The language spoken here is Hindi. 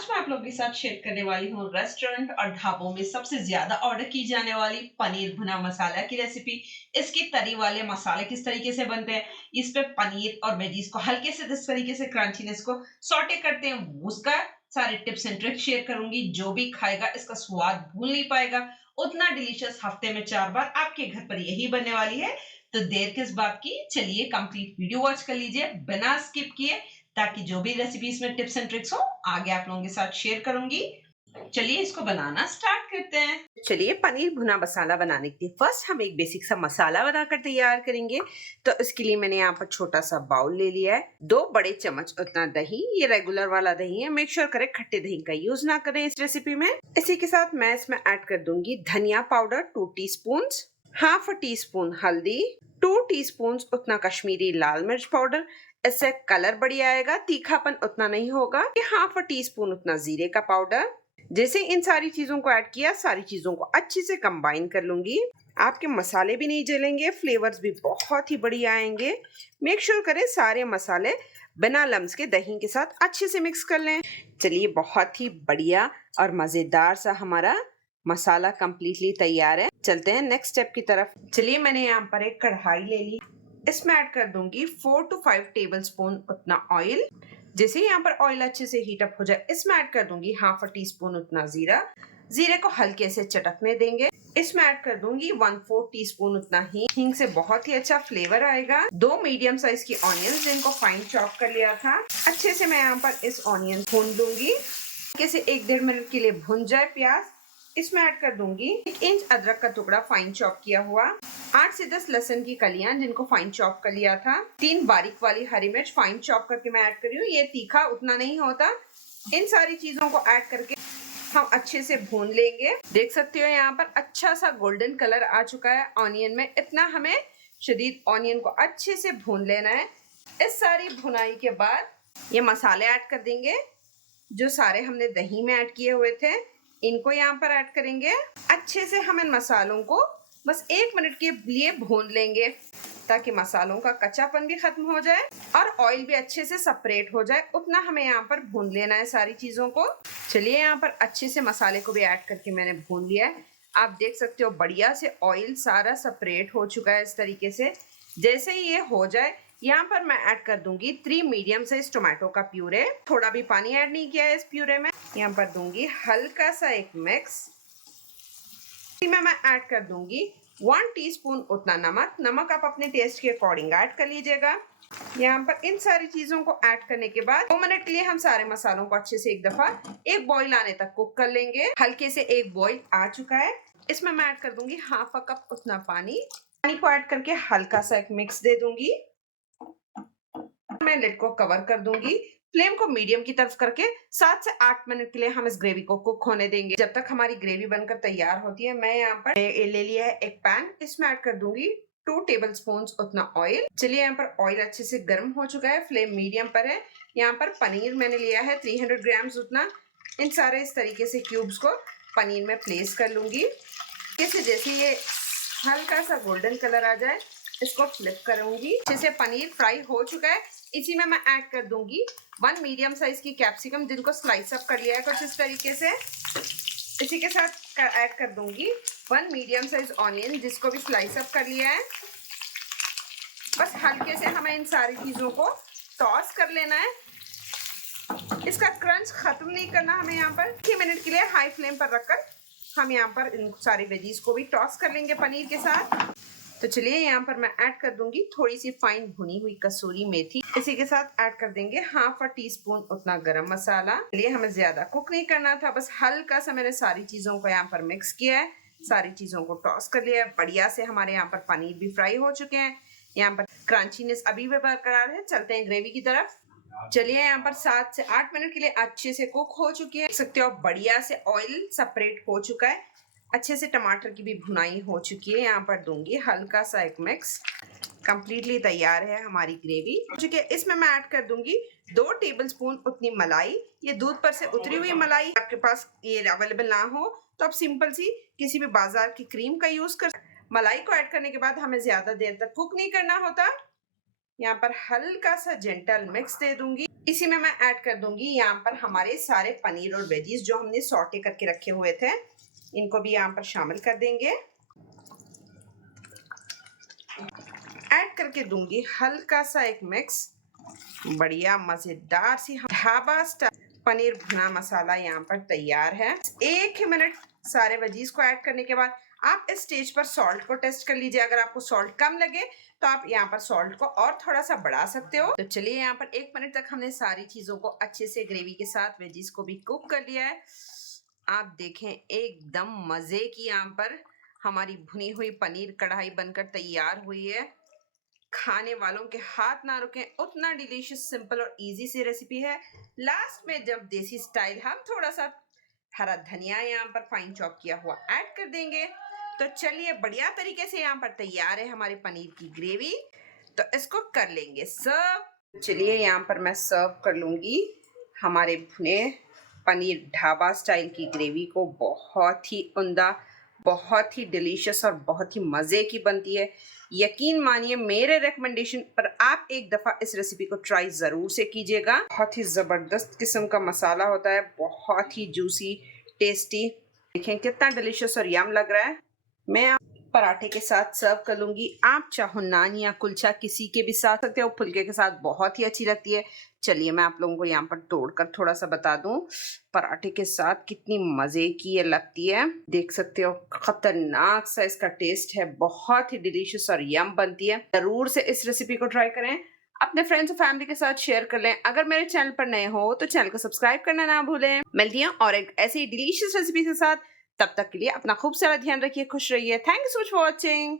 आज मैं आप लोगों के साथ शेयर करने वाली हूँ रेस्टोरेंट और ढाबों में सबसे ज्यादा ऑर्डर की जाने वाली पनीर भुना मसाला की रेसिपी। इसके तरी वाले मसाले किस तरीके से बनते हैं, इस पे पनीर और वेजीज को हल्के से इस तरीके से क्रंचीनेस को सॉटे करते हैं, उसका सारे टिप्स एंड ट्रिक्स शेयर करूंगी। जो भी खाएगा इसका स्वाद भूल नहीं पाएगा। उतना डिलीशियस हफ्ते में 4 बार आपके घर पर यही बनने वाली है। तो देर किस बात की, चलिए कंप्लीट वीडियो वॉच कर लीजिए बिना स्किप किए, ताकि जो भी रेसिपीज में टिप्स एंड ट्रिक्स हो आगे आप लोगों के साथ शेयर करूंगी। चलिए इसको बनाना स्टार्ट करते हैं। चलिए पनीर भुना मसाला बनाने के लिए फर्स्ट हम एक बेसिक सा मसाला बनाकर तैयार करेंगे। तो इसके लिए मैंने यहाँ पर छोटा सा बाउल ले लिया है, 2 बड़े चम्मच उतना दही, ये रेगुलर वाला दही है, मेक श्योर करें खट्टे दही का यूज ना करें इस रेसिपी में। इसी के साथ मैं इसमें ऐड कर दूंगी धनिया powder 2 teaspoon, half tea spoon हल्दी, 2 टीस्पून उतना कश्मीरी लाल मिर्च पाउडर, इससे कलर बढ़िया आएगा, तीखापन उतना नहीं होगा। हाफ टी स्पून उतना जीरे का पाउडर। जैसे इन सारी चीजों को ऐड किया, सारी चीजों को अच्छे से कंबाइन कर लूंगी। आपके मसाले भी नहीं जलेंगे, फ्लेवर्स भी बहुत ही बढ़िया आएंगे। मेक श्योर करें सारे मसाले बिना लम्स के दही के साथ अच्छे से मिक्स कर लें। चलिए बहुत ही बढ़िया और मजेदार सा हमारा मसाला कंप्लीटली तैयार है। चलते हैं नेक्स्ट स्टेप की तरफ। चलिए मैंने यहाँ पर एक कढ़ाई ले ली, इसमें ऐड कर दूंगी 4 to 5 टेबलस्पून उतना ऑयल। जैसे यहाँ पर ऑयल अच्छे से हीट अप हो जाए, इसमें ऐड कर दूंगी हाफ टी स्पून उतना जीरा। जीरे को हल्के से चटकने देंगे। इसमें ऐड कर दूंगी 1/4 टीस्पून उतना हींग से बहुत ही अच्छा फ्लेवर आएगा। 2 मीडियम साइज की ऑनियन जिनको फाइन चॉप कर लिया था, अच्छे से मैं यहाँ पर इस ऑनियन भून लूंगी। कैसे 1-1.5 मिनट के लिए भुन जाए प्याज। इसमें ऐड कर दूंगी 1 इंच अदरक का टुकड़ा फाइन चॉप किया हुआ, 8 से 10 लहसुन की कलियां जिनको फाइन चॉप कर लिया था, 3 बारीक वाली हरी मिर्च फाइन चॉप करके मैं ऐड कर रही हूँ। ये तीखा उतना नहीं होता। इन सारी चीजों को ऐड करके हम अच्छे से भून लेंगे। देख सकते हो यहाँ पर अच्छा सा गोल्डन कलर आ चुका है ऑनियन में। इतना हमें शदीद ऑनियन को अच्छे से भून लेना है। इस सारी भुनाई के बाद ये मसाले ऐड कर देंगे जो सारे हमने दही में ऐड किए हुए थे, इनको यहाँ पर ऐड करेंगे। अच्छे से हम इन मसालों को बस 1 मिनट के लिए भून लेंगे, ताकि मसालों का कच्चापन भी खत्म हो जाए और ऑयल भी अच्छे से सेपरेट हो जाए। उतना हमें यहाँ पर भून लेना है सारी चीजों को। चलिए यहाँ पर अच्छे से मसाले को भी ऐड करके मैंने भून लिया है। आप देख सकते हो बढ़िया से ऑयल सारा सेपरेट हो चुका है इस तरीके से। जैसे ही ये हो जाए, यहाँ पर मैं ऐड कर दूंगी 3 मीडियम साइज टोमेटो का प्यूरे। थोड़ा भी पानी ऐड नहीं किया है इस प्यूरे में। यहाँ पर दूंगी हल्का सा एक मिक्स। मैं ऐड कर दूंगी 1 टीस्पून उतना नमक। नमक आप अपने टेस्ट के अकॉर्डिंग ऐड कर लीजिएगा। यहाँ पर इन सारी चीजों को ऐड करने के बाद 2 मिनट के लिए हम सारे मसालों को अच्छे से एक दफा एक बॉईल आने तक कुक कर लेंगे। हल्के से एक बॉईल आ चुका है। इसमें मैं ऐड कर दूंगी हाफ अ कप उतना पानी। पानी को ऐड करके हल्का सा एक मिक्स दे दूंगी। मैं लिड को कवर कर दूंगी। फ्लेम को मीडियम की तरफ करके 7 से 8 मिनट के लिए हम इस ग्रेवी को कुक होने देंगे। जब तक हमारी ग्रेवी बनकर तैयार होती है, मैं यहाँ पर ले लिया है एक पैन। इसमें ऐड कर दूंगी 2 टेबलस्पून उतना ऑयल। चलिए यहाँ पर ऑयल अच्छे से गर्म हो चुका है, फ्लेम मीडियम पर है। यहाँ पर पनीर मैंने लिया है 300 ग्राम्स उतना। इन सारे इस तरीके से क्यूब्स को पनीर में प्लेस कर लूंगी। जैसे ये हल्का सा गोल्डन कलर आ जाए, इसको फ्लिप करूंगी। अच्छे से पनीर फ्राई हो चुका है। इसी में मैं ऐड कर दूंगी 1 मीडियम साइज की कैप्सिकम जिनको स्लाइस अप कर लिया है कुछ इस तरीके से। इसी के साथ ऐड कर दूंगी 1 मीडियम साइज ऑनियन जिसको भी स्लाइस अप कर लिया है। बस हल्के से हमें इन सारी चीजों को टॉस कर लेना है। इसका क्रंच खत्म नहीं करना हमें। यहाँ पर 3 मिनट के लिए हाई फ्लेम पर रखकर हम यहाँ पर इन सारी वेजीज को भी टॉस कर लेंगे पनीर के साथ। तो चलिए यहाँ पर मैं ऐड कर दूंगी थोड़ी सी फाइन भुनी हुई कसूरी मेथी। इसी के साथ ऐड कर देंगे हाफ अ टीस्पून उतना गरम मसाला। चलिए हमें ज्यादा कुक नहीं करना था, बस हल्का सा मैंने सारी चीजों को यहाँ पर मिक्स किया है, सारी चीजों को टॉस कर लिया है। बढ़िया से हमारे यहाँ पर पनीर भी फ्राई हो चुके हैं। यहाँ पर क्रंचीनेस अभी भी बरकरार है। चलते हैं ग्रेवी की तरफ। चलिए यहाँ पर 7 से 8 मिनट के लिए अच्छे से कुक हो चुकी है। देख सकते हो बढ़िया से ऑयल सेपरेट हो चुका है। अच्छे से टमाटर की भी भुनाई हो चुकी है। यहाँ पर दूंगी हल्का सा एक मिक्स। कंप्लीटली तैयार है हमारी ग्रेवी हो चुकी है। इसमें मैं ऐड कर दूंगी 2 टेबलस्पून उतनी मलाई। ये दूध पर से उतरी हुई मलाई। आपके पास ये अवेलेबल ना हो तो आप सिंपल सी किसी भी बाजार की क्रीम का यूज कर। मलाई को ऐड करने के बाद हमें ज्यादा देर तक कुक नहीं करना होता। यहाँ पर हल्का सा जेंटल मिक्स दे दूंगी। इसी में मैं ऐड कर दूंगी यहाँ पर हमारे सारे पनीर और वेजीज जो हमने सॉटे करके रखे हुए थे, इनको भी यहाँ पर शामिल कर देंगे। ऐड करके दूंगी हल्का सा एक मिक्स। बढ़िया मजेदार सी ढाबा स्टाइल पनीर भुना मसाला यहाँ पर तैयार है। 1 मिनट सारे वेजीज को ऐड करने के बाद आप इस स्टेज पर सॉल्ट को टेस्ट कर लीजिए। अगर आपको सॉल्ट कम लगे तो आप यहाँ पर सॉल्ट को और थोड़ा सा बढ़ा सकते हो। तो चलिए, यहाँ पर 1 मिनट तक हमने सारी चीजों को अच्छे से ग्रेवी के साथ वेजीज को भी कुक कर लिया है। आप देखें एकदम मजे की यहाँ पर हमारी भुनी हुई पनीर कढ़ाई बनकर तैयार हुई है। खाने वालों के हाथ ना रुकें, उतना डिलीशियस, सिंपल और इजी सी रेसिपी है। लास्ट में जब देसी स्टाइल हम थोड़ा सा हरा धनिया यहाँ पर फाइन चॉप किया हुआ ऐड कर देंगे। तो चलिए, बढ़िया तरीके से यहाँ पर तैयार है हमारी पनीर की ग्रेवी। तो इसको कर लेंगे सर्व। चलिए, यहाँ पर मैं सर्व कर लूंगी हमारे भुने पनीर ढाबा स्टाइल की ग्रेवी को। बहुत ही उम्दा, बहुत ही डिलीशियस और बहुत ही मज़े की बनती है। यकीन मानिए, मेरे रिकमेंडेशन पर आप एक दफ़ा इस रेसिपी को ट्राई ज़रूर से कीजिएगा। बहुत ही ज़बरदस्त किस्म का मसाला होता है, बहुत ही जूसी, टेस्टी। देखें कितना डिलीशियस और यम लग रहा है। मैं पराठे के साथ सर्व कर लूँगी। आप चाहो नान या कुलचा किसी के भी साथ सकते हो, फुलके के साथ बहुत ही अच्छी लगती है। चलिए, मैं आप लोगों को यहाँ पर तोड़कर थोड़ा सा बता दूं पराठे के साथ कितनी मज़े की ये लगती है। देख सकते हो, खतरनाक सा इसका टेस्ट है, बहुत ही डिलीशियस और यम बनती है। ज़रूर से इस रेसिपी को ट्राई करें, अपने फ्रेंड्स और फैमिली के साथ शेयर कर लें। अगर मेरे चैनल पर नए हो तो चैनल को सब्सक्राइब करना ना भूलें। मिलती हैं और एक ऐसी डिलीशियस रेसिपी के साथ। तब तक के लिए अपना खूब सारा ध्यान रखिए, खुश रहिए। Thank you so much for watching.